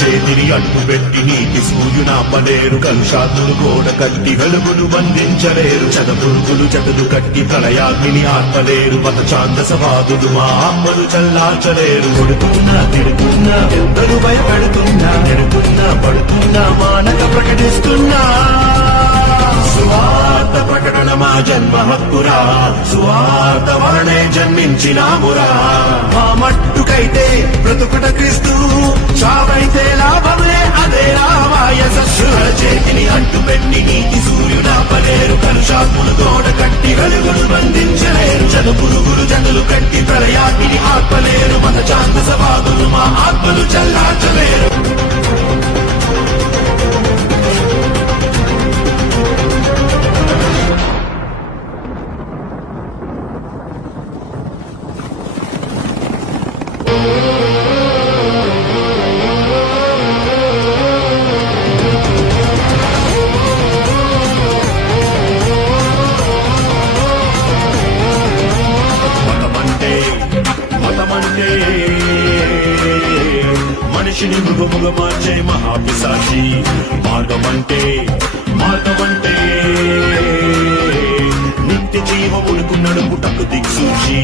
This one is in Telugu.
చేతిని అడ్డు పెట్టి నీటి సూర్యునాపలేరు కలుషాతులు గోడ కట్టి వెలుగులు బంధించలేరు చదపురుగులు జతలు కట్టి ప్రళయాగ్ని ఆర్పలేరు. పత ఛాందసవాదులు మా అమ్మలు చల్లార్చలేరు. కొడుతున్నా తిడుతున్నా ఎందరు భయపడుతున్నా నెడుతున్నా పడుతున్నా మానక ప్రకటిస్తున్నా. సువార్త ప్రకటన మా జన్మ హక్కురా? సువార్త వలనే జన్మించినామురా? మా మట్టుకైతే బ్రతుకుట క్రీస్తు బంధించలేరు పురుగులు జనులు కట్టి ప్రళయాటిని ఆత్మలేరు మన చాంద సవాదులు మా ఆత్మలు చల్లార్చలేరు. మతమంటే మనిషిని మృగముగా మార్చే మహాపిశాచి. మార్గం అంటే మార్గం అంటే నిత్య జీవమునకు నడుపుటకు దిక్సూచి.